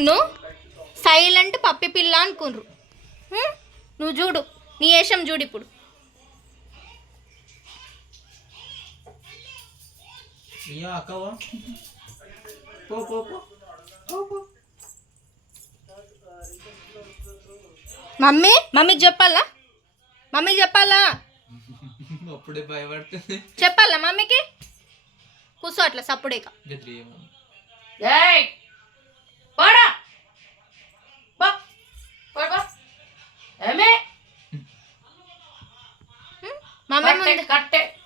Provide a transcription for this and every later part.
నిన్ను సైలెంట్ పప్పి పిల్ల అనుకున్రు. నువ్వు చూడు, నీ వేషం చూడు ఇప్పుడు. మమ్మీకి చెప్పాలా? అప్పుడే భయపడుతుంది. చెప్పాలా మమ్మీకి? కూర్చో అట్లా సప్పుడేక.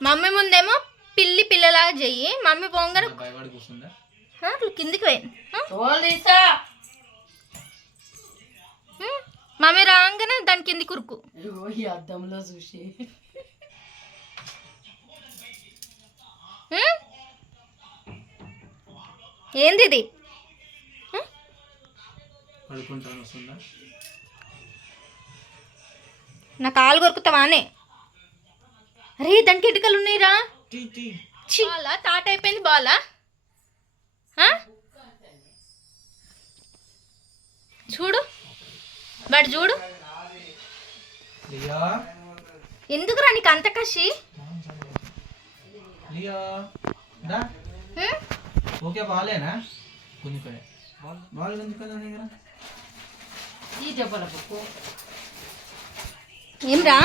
మమ్మీ ముందేమో పిల్లలాగా చెయ్యి. మమ్మీ పోంగానే కిందికి పోయింది. మమ్మీ రాగానే దాని కింది కురుకు. అద్దంలో చూసి ఏంది ఇది? నా కాలు కొరుకుతావానే? అరే దానికి ఇటుకలు ఉన్నాయిరా. బాలా తాట అయిపోయింది. బాలా చూడు, వాడు చూడు. ఎందుకురా నీకు అంత కషి? ఓకే బాలేనా? ఏమ్రా?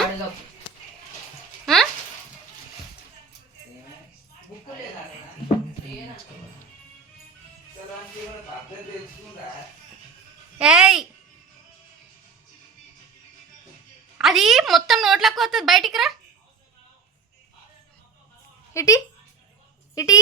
ఏయ్ అది మొత్తం నోట్లోకి వస్తుంది. బయటికి రా. ఇటీ